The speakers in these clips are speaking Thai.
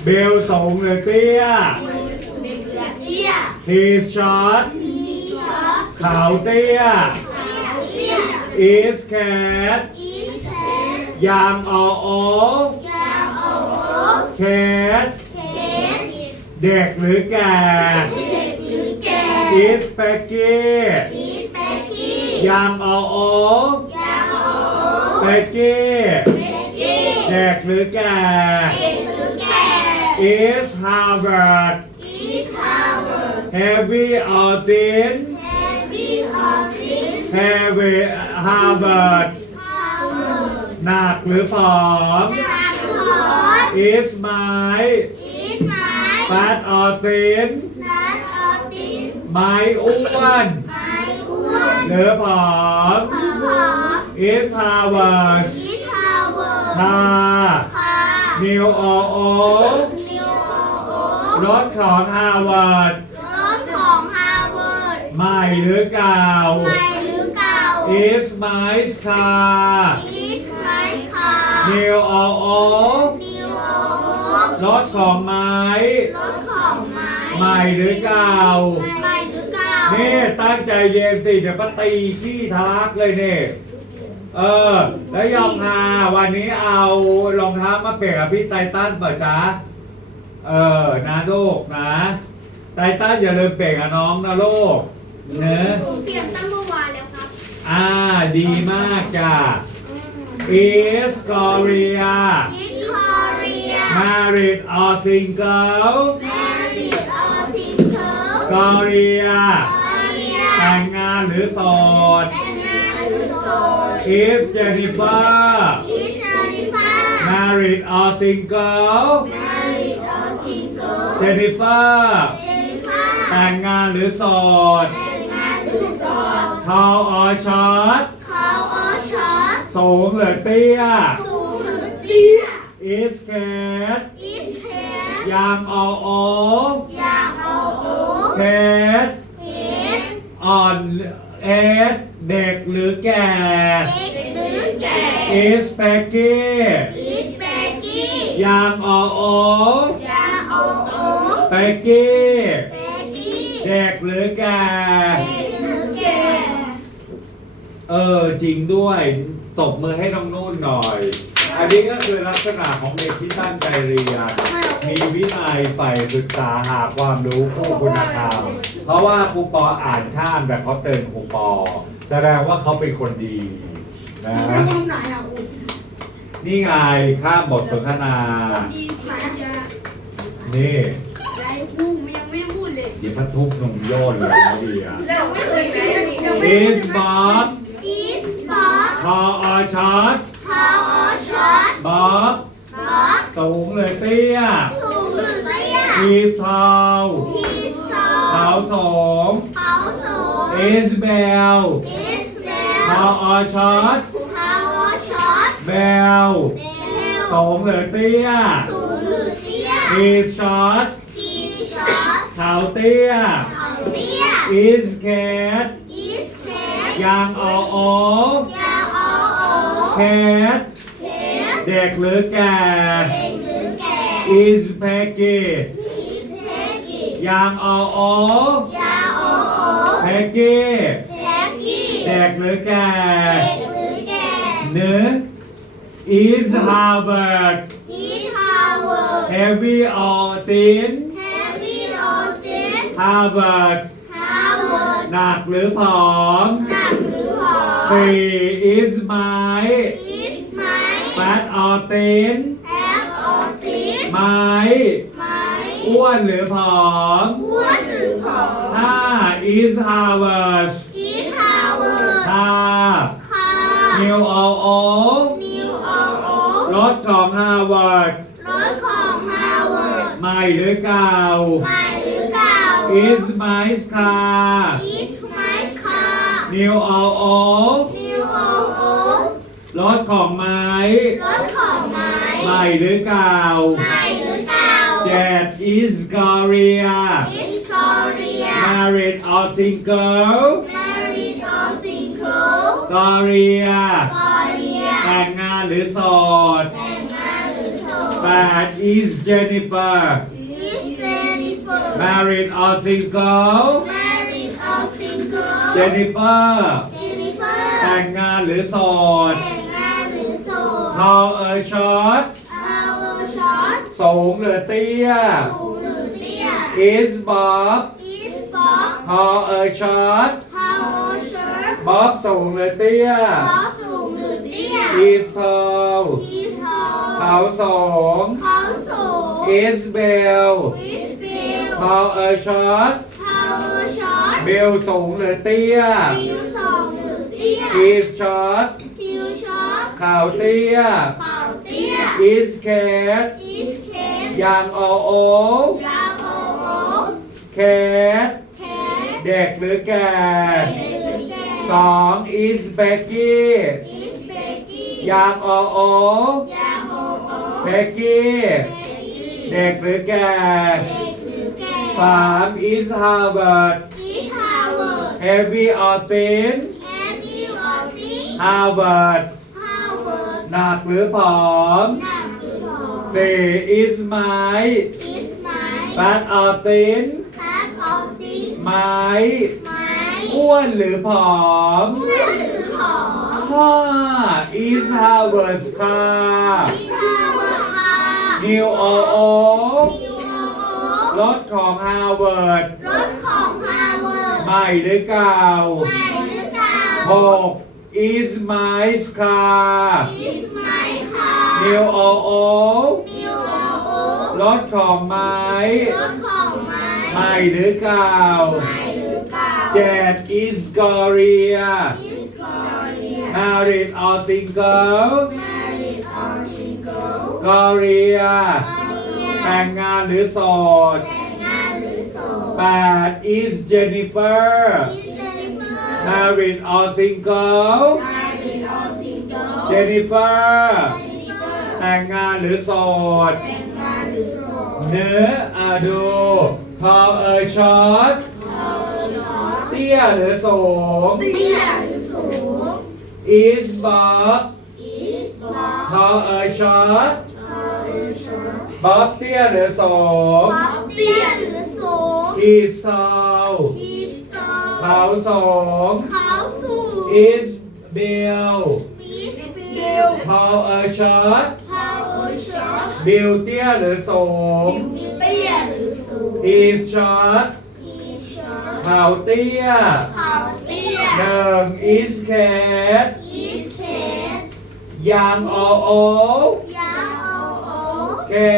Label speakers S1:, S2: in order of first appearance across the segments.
S1: อบสูงหรือเตี้ย He's tall เขาสูง S bell tall เออ short เบลสูงหรือเตี้ย He's short เขาเตี้ย Is cat ยางอโอ cat เด็กหรือแก่ Is Becky ยางอโอ Becky เด็กหรือแก่ Is Harvard Heavy or thin Heavy Harvard หนักหรือผอม Is my Fat or thin ไม้อ้วนหรือผอม Is Harvard ทา New o o รถของ Harvard ใหม่หรือเก่า Is my car New o o รถของไม้ใหม่หรือเก่านี่ตั้งใจเรียนสิเดี๋ยวป้าตีขี้ทะลักเลยเนี่ยเออ แล้วยองฮาวันนี้เอารองเท้ามาเปลี่ยนกับพี่ไททันเปล่าจ๊ะ เออนะลูกนะไททันอย่าลืมเปลี่ยนกับน้องนะลูกเนอะ
S2: ผมเตรียมตั้งเมื่อวานแล้วครับ
S1: อ่าดีมากจ้ะ Is Korea married or single Korea แต่งงานหรือโสด Is Jennifer married or single Jennifer แต่งงานหรือโสด Tall or short สูงหรือเตี้ย Is cat ยางอโอ cat อ่อนเอสเด็กหรือแก่ Is Becky ยางอโอ Becky เด็กหรือแก่เออจริงด้วยตบมือให้น้องนุ่นหน่อย อันนี้ก็คือลักษณะของเด็กที่ตั้งใจเรียน มีวินัยใฝ่ศึกษาหาความรู้คู่คุณธรรม เพราะว่าครูปออ่านข้ามแบบเขาเตือนครูปอ แสดงว่าเขาเป็นคนดีนะ
S2: ไม่ได้ไหนอะคุณ
S1: นี่ไงข้ามบทสนทนา
S2: ดีไหนอะ
S1: นี่
S2: ยายพูดยังไม่พูด เลย
S1: เดี๋ยวพัทุบนมโยนเลยนะเดีย
S2: เราไม่เคยยังไม่
S1: Is Bob tall or short Bob สูงหรือเตี้ย He's tall เขาสูง Is Bell tall or short Bell สูงหรือเตี้ย He's short เขาเตี้ย Is cat ยางอโอ cat เด็กหรือแก่ Is Peggy ยางอโอ Peggy เด็กหรือแก่เนื้อ Is Harvard heavy or thin Harvard หนักหรือผอม สี่ Is my fat or thin ไม้อ้วนหรือผอมห้า Is Harvard ห้า New O O รถของ Harvard
S2: รถของฮาวเวิร์ด
S1: ใหม่ไม่หรือเก่า
S3: ใหม่หรือเก่า
S1: is my car
S3: is my car
S1: new or old
S3: new or old
S1: รถของไม้
S3: รถของไม้
S1: ใหม่หรือเก่า
S3: ใหม่หรือเก่า
S1: Jet is Korea
S3: is Korea
S1: married or single
S3: married or single
S1: Korea
S3: Korea
S1: แต่งงานหรือโสด
S3: แต่งงานหรือโสด
S1: แปด is Jennifer
S3: is Jennifer
S1: Married or single
S3: married or single
S1: Jennifer
S3: Jennifer
S1: แต่งงานหรือโสด
S3: แต่งงานหรือโสด
S1: How a short
S3: Our short
S1: สูงหรือเตี้ย
S3: สูงหรือเตี้ย
S1: is Bob
S3: is Bob
S1: How a short
S3: How short
S1: บ๊อบสูงหรือเตี้ย
S3: Bob สูงหรือเตี้ย
S1: is tall
S3: is
S1: เขา
S3: tall
S1: สูง
S3: เขาสูง
S1: is Bill
S3: is Bill
S1: How a short
S3: How short
S1: บิลสูงหรือเตี้ย
S3: Bill สูงหรือเตี้ย
S1: is short
S3: Bill short
S1: เขาเตี้ย
S3: เขาเตี้ย
S1: is cat
S3: is Kate
S1: ยังโอโอยา
S3: วโอโอ
S1: cat
S3: Cat
S1: เด็กหรือแก่
S3: เด็กหรือแก่
S1: สอง is Becky
S3: is Becky
S1: ยังโอโอยา
S3: วโอโอ
S1: Becky
S3: Becky
S1: เด็กหรือแก่
S3: เด็กหรือแก่
S1: สา ม is Harvard
S3: is Howard
S1: heavy or thin
S3: Happy or Dick
S1: Harvard
S3: Howard
S1: หนักหรือผอม
S3: หนักหรือเบา
S1: สี่ is my
S3: is my
S1: fat or thin
S3: Hat of Dick
S1: ไม้
S3: ไม้
S1: อ้วนหรือผอม
S3: อ้วนหรือผอม
S1: ห้า is Harvard's car
S3: is Howard ค่ะ
S1: New or old
S3: นิวโอโอ
S1: รถของ Harvard
S3: รถของ Howard
S1: ใหม่หรือเก่า
S3: ใหม่หรือเก่า
S1: หก is my car
S3: is my car
S1: New or old
S3: นิวโอโอ
S1: รถของไม้
S3: รถของไม้
S1: ใหม่หรือเก่า
S3: ใหม่หรือเก่า
S1: เจ็ด is Korea
S3: is Korea
S1: married or single
S3: married or single
S1: Korea
S3: Korea
S1: แต่งงานหรือโสด
S3: แต่งงานหรือโสด
S1: แปด is Jennifer
S3: is Jennifer
S1: married or single
S3: married or single
S1: Jennifer
S3: Jennifer
S1: แต่งงานหรือโสด
S3: แต่งงานหรือโสด
S1: เนื้ออะดู tall a short เตี้ยหรือสูง
S3: เตี้ยหรือสูง
S1: is Bob
S3: is Bob
S1: tall a short
S3: short
S1: บ๊อบเตี้ยหรือสูง
S3: บ๊อบเตี้ยหรือสูง
S1: is tall
S3: is tall
S1: เขาสูง
S3: เขาสูง
S1: is Bill
S3: is Bill
S1: tall a short
S3: How short
S1: บิลเตี้ยหรือสูง
S3: เตี้ยหรือสูง
S1: is short
S3: is short
S1: เขาเตี้ย
S3: เขาเตี้ย
S1: หนึ่ง is cat
S3: is Kate
S1: ยังโอโอ
S3: ย
S1: แก่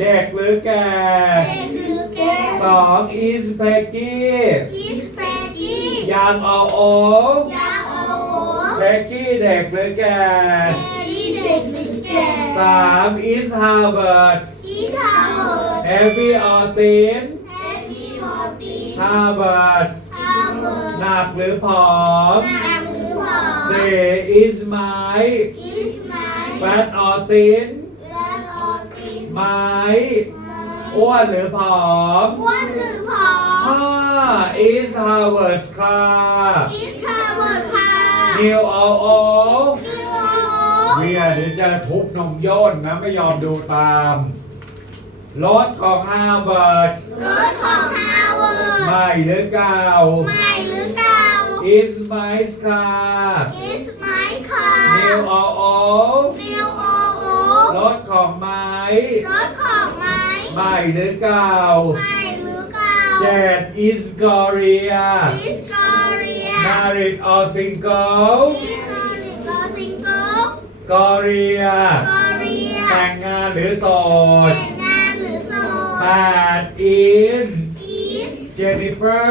S3: เด็กหรือแก่
S1: สอง is Peggy
S3: is Peggy
S1: ยังโอโอ
S3: ยาโอโอ
S1: Peggy เด็กหรือแก่
S3: Peggy เด็กหรือแก่
S1: สาม is Harvard
S3: is Howard
S1: heavy or thin
S3: Happy Morty
S1: Harvard
S3: Howard
S1: หนักหรือผอม
S3: หน้ามือผอม
S1: สี่ is my
S3: is my
S1: fat or thin
S3: และออ ติม
S1: ไม้อ้วนหรือผอม
S3: อ้วนหรือผอม
S1: ห้า is Harvard's car
S3: is Howard ค่ะ
S1: New or old
S3: นิวโอ
S1: เวียเดี๋ยวจะทุบนมโยนนะไม่ยอมดูตาม รถของ Harvard
S3: รถของ Howard
S1: ใหม่หรือเก่า
S3: ใหม่หรือเก่า
S1: is my car
S3: is my car
S1: New or old
S3: นิวโอโอ
S1: รถของไม้
S3: รถของไม้
S1: ใหม่หรือเก่า
S3: ใหม่หรือเก่า
S1: เจ็ด is Korea
S3: is Korea
S1: married or single
S3: is Korea single
S1: Korea
S3: Korea
S1: แต่งงานหรือโสด
S3: แต่งงานหรือโส
S1: แป
S3: ด
S1: ด is
S3: is
S1: Jennifer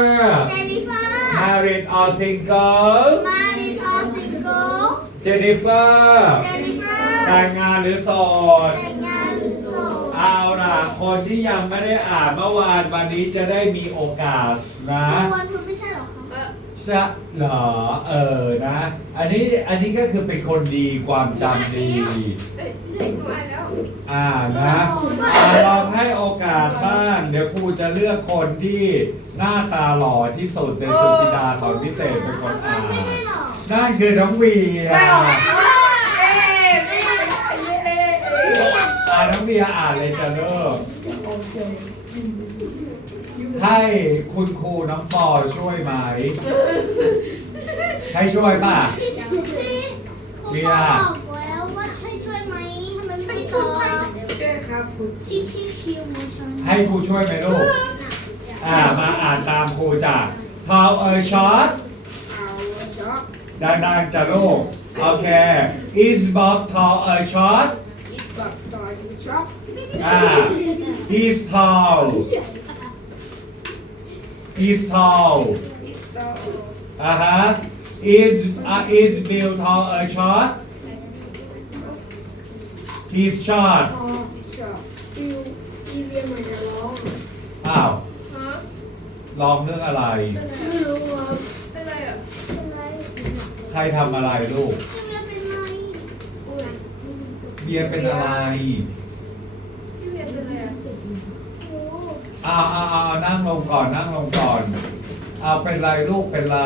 S3: Jennifer
S1: married or single
S3: married or single
S1: Jennifer
S3: Jennifer
S1: แต่งงานหรือโสด
S3: แต่งงานหรือโสด
S1: เอาล่ะคนที่ยังไม่ได้อ่านเมื่อวานวันนี้จะได้มีโอกาสนะ
S3: เมื่อวันคุณไม่ใช่เหรอคะ
S1: จะเหรอเออนะ อันนี้อันนี้ก็คือเป็นคนดีความจำดีอ่านะอ่าลองให้โอกาสบ้างเดี๋ยวครูจะเลือกคนที่หน้าตาหล่อที่สุดในสุธิดาสอนพิเศษเป็นคนอ่าน
S3: ไม่หรอก
S1: นั่นคือน้องวีอะ
S2: เอ๊ะเอ๊ะเอ๊ะ
S1: อ่าน้อง เวียอ่านเลยจะเลิกให้คุณครูน้องปอช่วยไหม ให้ช่วยป่ะ
S3: พี่พี่ครูปอบอกแล้วว่าให้ช่วยไหมทำไมไม่ตอบ
S2: ช่วยครับคุณ
S3: ชิวชิวชิวโมชั่น
S1: ให้ครูช่วยไหมลูก อ่ามาอ่านตามครูจ้ะ How a shot
S2: เอาช็อก
S1: ดังๆจะลูก โอเค Is Bob tall a shot
S2: อีกแบบต่อยูช็อก
S1: อ่า He's tall He's tall
S2: อีกต่อ
S1: อ่าฮะ Is uh, Is Bill tall a shot He's short
S2: พอช็อกอิวอีเวียเหมือนจะร้อง
S1: อ้าวลองเรื่องอะไร
S2: ไม่รู้ครับ
S3: เป็นไร
S1: ใครทำอะไรลูก
S3: พี่เวียเป็นไร
S1: เบียร์เป็นอะไร
S3: พี่เวียเป็นไรอะโอ้
S1: อ้าวอ้าวอ้าวนั่งลงก่อนนั่งลงก่อนอ้าวเป็นไรลูกเป็นไร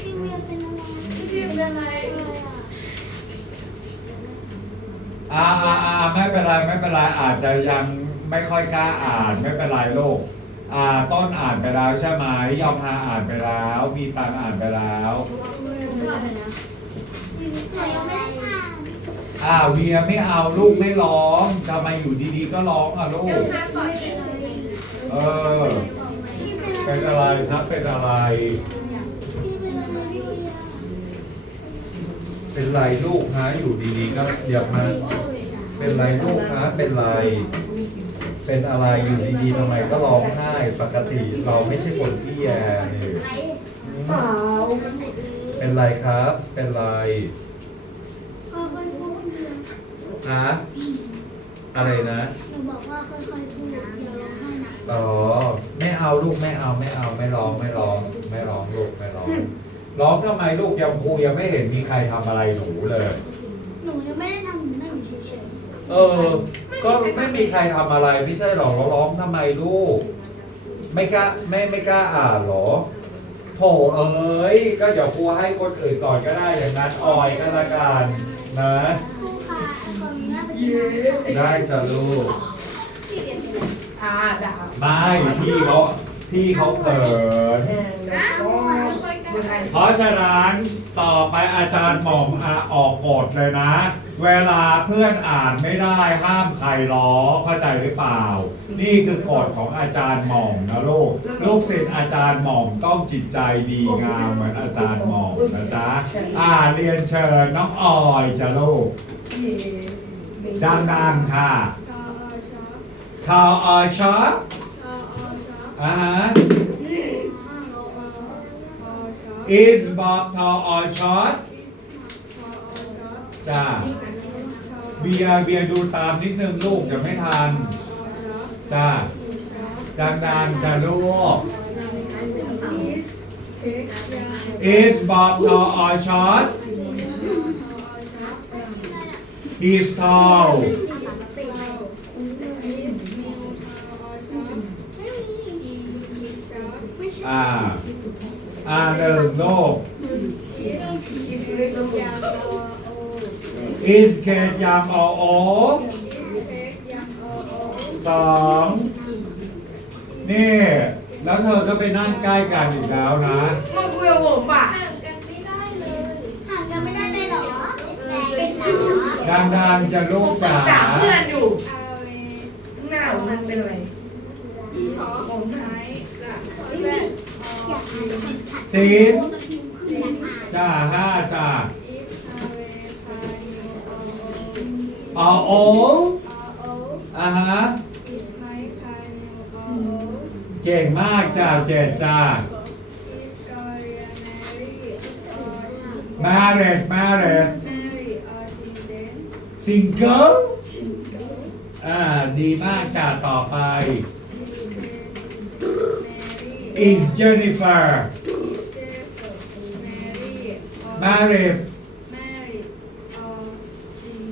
S3: พี่เวียเป็นอะไรพี่เวียเป็นอะไรอะ
S1: อ่าอ่าอ่าไม่เป็นไรไม่เป็นไรอาจจะยังไม่ค่อยกล้าอ่านไม่เป็นไรลูกอ่าต้นอ่านไปแล้วใช่ไหมยอมฮาอ่านไปแล้วมีตังอ่านไปแล้ว
S3: หนูยังไม่ได้ทาน
S1: อ่าเวียไม่เอาลูกไม่ร้องทำไมอยู่ดีๆก็ร้องอะลูกเออ
S3: พี่เป็น
S1: เป็นอะไรครับเป็นอะไร
S3: พี่เป็นอะไรพี่เวีย
S1: เป็นไรลูกฮะอยู่ดีๆก็อย่ามา เป็นไรลูกฮะเป็นไร เป็นอะไรอยู่ดีๆทำไมก็ร้องไห้ปกติเราไม่ใช่คนที่แย่นี่
S2: เปล่า
S1: เป็นไรครับ เป็นไร
S3: ค่อยๆพูดเวีย
S1: ฮะอะไรนะ
S3: หนูบอกว่าค่อยๆพูดอย่าร้องไห้นะ
S1: อ๋อไม่เอาลูกไม่เอาไม่เอาไม่ร้องไม่ร้องไม่ร้องลูกไม่ร้องร้องทำไมลูกยังครูยังไม่เห็นมีใครทำอะไรหนูเลย
S3: หนูยังไม่ได้ทำหนูนั่งอยู่เฉย
S1: เออ ก็ไม่มีใครทำอะไรไม่ใช่หรอเราร้องทำไมลูก ไม่กล้าไม่ไม่กล้าอ่านหรอโถเอ้ยก็เดี๋ยวครูให้คนอื่นก่อนก็ได้อย่างนั้นออยก็แล้วกันนะ
S3: ๆครู ค่ะขออนุญาตไปกินน้ำ
S1: ได้จ้ะลูก
S3: พี่เวียเป็นไร
S2: อ่าด่า
S1: ไม่พี่เขาพี่เขาเขิน
S2: โอ้ยไม่ใช่
S1: เพราะฉะนั้นต่อไปอาจารย์หม่อมอาออกกฎเลยนะ เวลาเพื่อนอ่านไม่ได้ห้ามใครล้อเข้าใจหรือเปล่า นี่คือกฎของอาจารย์หม่อมนะลูกลูกศิษย์อาจารย์หม่อมต้องจิตใจดีงามเหมือนอาจารย์หม่อมนะจ๊ะอ่าเรียนเชิญน้องออยจ้ะลูก ดังๆค่ะ
S2: ทอช็อก
S1: ข่าวออยช็อป
S2: ทอช็อก
S1: อ่าฮะ
S2: ทอช็อก
S1: is Bob ทอออยช็อป
S2: ทอช็อก
S1: จ้าเบียร์เบียร์ดูตามนิดนึงลูกจะไม่ทันจ้าดังๆจ้ะลูก is Bob ทอออยช็อป he's tall
S3: ไม่มีไม่ใช่
S1: อ่าอ่าหนึ่งลูก is เกตยามอโอสองนี่ แล้วเธอก็ไปนั่งใกล้กันอีกแล้วนะ
S2: มาคุยกับผมป่ะ
S3: ห่างกันไม่ได้เลยเหรอเป็น เหรอ
S1: ดังๆจะลูกจ๋า
S2: สามเพื่อนอยู่หน้ามันเป็นอะไรผมท้าย
S3: อยากอ่านผัด
S1: ตีน
S3: อยากอ่าน
S1: จ้าห้าจ้าอโออ่าฮะเก่งมากจ้าเจ็ดจ้า married married single เอ่าดีมากจ้าต่อไป
S2: แมรี่
S1: is Jennifer
S2: แมรี่
S1: married
S2: แมรี่ออซิง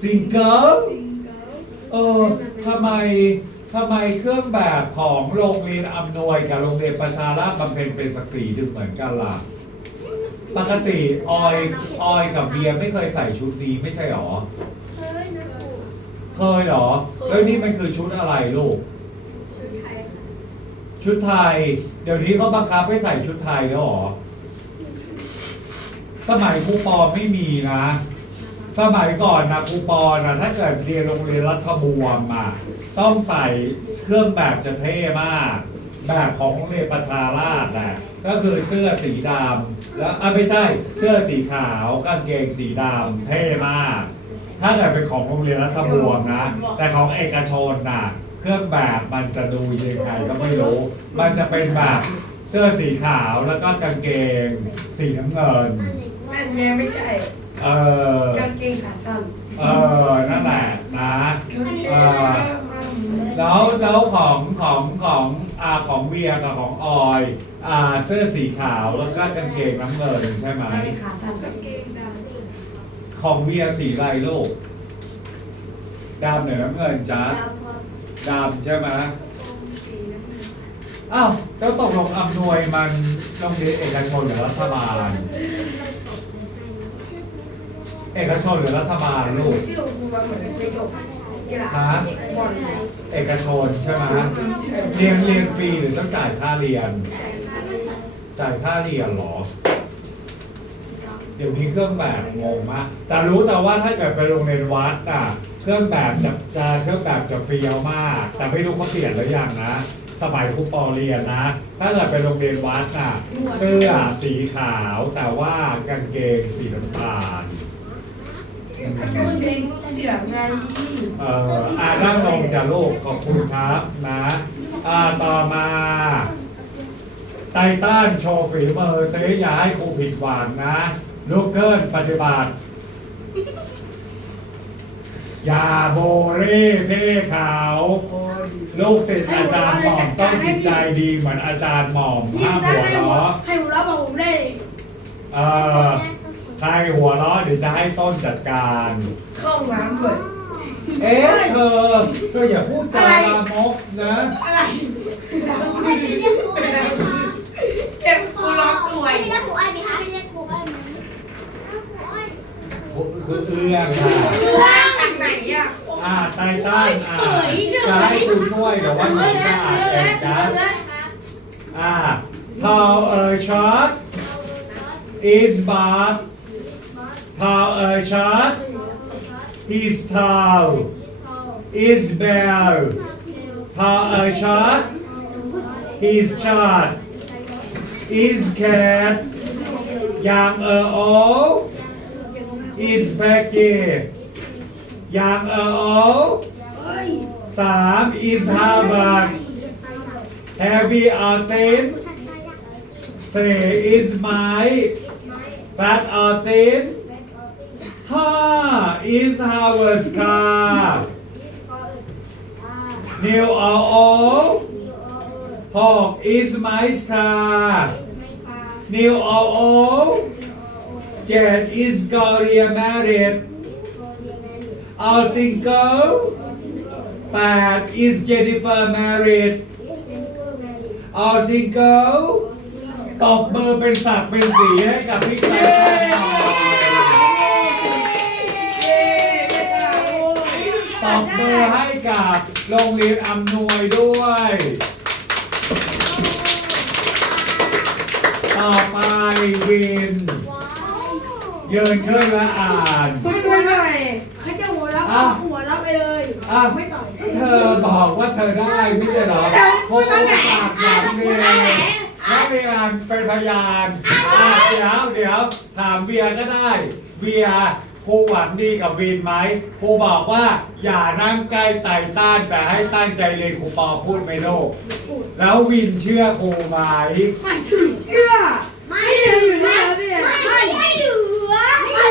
S1: single
S2: ซิงเกิล
S1: เออทำไมทำไมเครื่องแบบของโรงเรียนอำนวยกับโรงเรียนประชาราษฎร์บำเพ็ญเป็นศักดิ์ศรีดูเหมือนกันล่ะ ปกติออยออยกับเบียร์ไม่เคยใส่ชุดนี้ไม่ใช่หรอ
S3: เฮ้ยนะครู
S1: เคยหรอ แล้วนี่มันคือชุดอะไรลูก
S2: ชุดไทยค่ะ
S1: ชุดไทย เดี๋ยวนี้เขาบังคับให้ใส่ชุดไทยแล้วหรอ สมัยครูปอไม่มีนะ สมัยก่อนนะครูปอนะถ้าเกิดเรียนโรงเรียนรัฐบวมอะต้องใส่เครื่องแบบจะเท่มาก แบบของโรงเรียนประชาราษฎร์แหละก็คือเสื้อสีดำแล้วอะไม่ใช่เสื้อสีขาวกางเกงสีดำเท่มาก ถ้าเกิดเป็นของโรงเรียนรัฐบวมนะ แต่ของเอกชนน่ะเครื่องแบบมันจะดูยังไงก็ไม่รู้ มันจะเป็นแบบเสื้อสีขาวแล้วก็กางเกง สีน้ำเงิน
S2: นั่นไงไม่ใช่
S1: เออ
S2: กางเกงขาสั้น
S1: เออนั่นแหละนะเออ แล้วแล้วของของของอ่าของเวียกับของออยอ่าเสื้อสีขาวแล้วก็กางเกงน้ำเงินใช่ไหม
S2: ขาสั้นกางเกงดำ
S1: ของเวียสีอะไรลูกดำหรือน้ำเงินจ๊ะดำใช่ไหม
S2: สีน้ำเงิน
S1: อ้าวแล้วตกลงอำนวยมันโรงเรียนเอกชนหรือรัฐบาล เอกชนหรือรัฐบาลลูก
S2: ชื่อครูว่าเหมือนใช้จบกีฬา
S1: ฮะเอกชนใช่ไหมเรียนเรียนฟรีหรือต้องจ่ายค่าเรียน จ่ายค่าเรียนหรอ เดี๋ยวนี้เครื่องแบบงงมากแต่รู้แต่ว่าถ้าเกิดไปโรงเรียนวัดอะ เครื่องแบบจะจะเครื่องแบบจะเฟี้ยวมาก แต่ไม่รู้เขาเปลี่ยนหรือยังนะสมัยครูปอเรียนนะ ถ้าเกิดไปโรงเรียนวัดอะ เสื้อสีขาวแต่ว่ากางเกงสีน้ำตาล
S2: เกงลูกเสือไง
S1: เอ่ออ่านั่งลงจะลูกขอบคุณครับนะอ่าต่อมา ไตตันโชว์ฝีมือซิอย่าให้ครูผิดหวังนะลูกเกินปฏิบัติ อย่าโบเร่เพ่ขาว ลูกศิษย์อาจารย์หม่อมต้องจิตใจดีเหมือนอาจารย์หม่อมห้ามหัวเราะ
S2: ใครหัวเราะบอกผมได้
S1: เออใคร หัวเราะเดี๋ยวจะให้ต้นจัดการ
S2: เข้าห้องน้ำด้วย
S1: เอ๊ะเธอเธออย่าพูดจาลามกนะ
S2: อะไร
S3: ให้พี่เรียกครูไอ้ไหมคะ
S2: เก็บครูล็อกตัว
S3: ให้พี่เรียกครูไอ้ไหมคะพี่เรียกครูไอ้ไหมครูไอ้
S1: คือเรื่องค่ะ
S2: ล้างจากไหนอะ
S1: อ่าไตตันอ่าจะให้ครูช่วยแต่ว่าหนูจะอ่านเองนะอ่า how a shot is but how a shot is tall is bell how a shot is short is cat yang a o is Becky ยัง a o สาม is Harvard heavy or thin สี่ is Mike fat or thin ห้า is Harvard's car new or old หก is Mike's car new or old เจ็ด is Gloria married all single แปด is Jennifer married all single ตบมือเป็นสักเป็นสีให้กับพี่ไก่ ตบมือให้กับโรงเรียนอำนวยด้วย ต่อไปวิน ยืนขึ้นและอ่าน
S2: ช่วยหน่อยเขาจะหัวเราะก็หัวเราะไปเลย
S1: อะ
S2: ไม่ต่อย
S1: เธอบอกว่าเธอได้ไม่ใช่เหรอพวกเขาฝากอย่างเดียวนักเรียนเป็นพยานอะเดี๋ยวเดี๋ยวถามเบียร์ก็ได้เบียร์ ครูหวังดีกับวินไหมครูบอกว่าอย่านั่งใกล้ไต่ต้านแต่ให้ตั้งใจเรียนครูปอพูดไหมลูกแล้ววินเชื่อครูไหม
S2: ไม่ถึงเชื่อ
S3: ไม่เหลือไม่ไม่ไม่เหลือ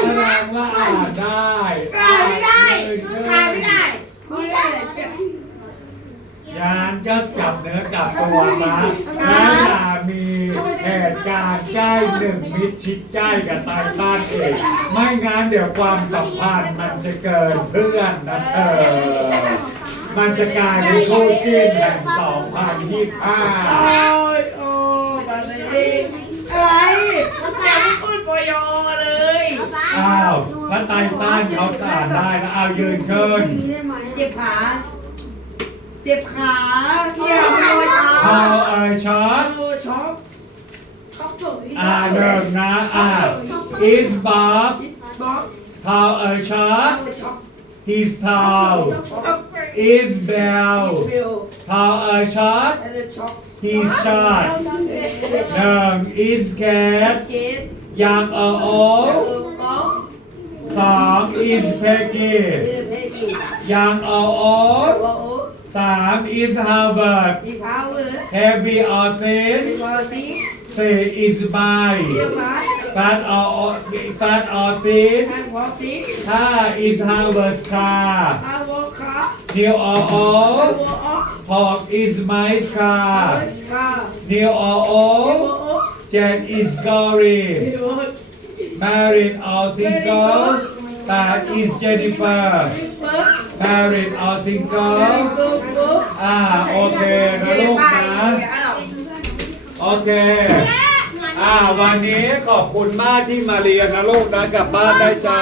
S1: แสดงว่าอ่านได้
S2: อ่านไม่ได้
S1: ยืนขึ้น
S2: อ่านไม่ได้ไม่ได้เล ย
S1: ยานก็กลับเนื้อกลับตัวนะแล้วอย่ามีเหตุการณ์ใกล้หนึ่งมิดชิดใกล้กับไตต้านเองไม่งั้นเดี๋ยวความสัมพันธ์มันจะเกินเพื่อนนะเธอ มันจะกลายเป็นคู่จิ้นแห่ง2025
S2: โอ้ยโอ้ยมาเลยเด็กอะไรยังไม่พูดปยอเลย
S1: อ้าวพระไตรต้านเขาตานได้แล้วเอายืนขึ้น
S2: เจ็บขา เจ็บขาเกี่ยวโดยขา
S1: พอเอ่ยช็อต
S2: โอ้ช็อกช็อกสุด
S1: อ่าหนึ่งนะอ่า is Bob
S2: บ๊อบ
S1: พอเอ่ยช็อต
S2: ช็อก
S1: his towel
S2: ช็อก
S1: is bell
S2: เบล
S1: พอเอ่ยช็อต
S2: แล้วช็อก
S1: his shot หนึ่ง is cat
S2: เกต
S1: ยังเออโอ
S2: บ๊อบ
S1: สอง is Peggy
S2: เอเออี
S1: ยังเออโอ
S2: โอ้โห
S1: สาม is Harvard
S2: ดีพาวเวอร์
S1: heavy or
S2: ดี
S1: thin
S2: พาวซี
S1: สี่ is by
S2: เดียวมา
S1: fat or fat or thin
S2: แอนพอซี
S1: ห้า is Harvard's car
S2: อาวอคา
S1: new or
S2: อาว
S1: old
S2: ออ
S1: hawk is my
S2: คา
S1: car
S2: คา
S1: new or
S2: อาว
S1: old
S2: ออ
S1: Jen is gory
S2: เดียว
S1: married or single แปด is Jennifer
S2: เบิร์ ด
S1: married or single
S2: กูกู
S1: อ่าโอเคนะลูกนะโอเคอ่าวันนี้ขอบคุณมากที่มาเรียนนะลูกนะกลับบ้านได้จ้า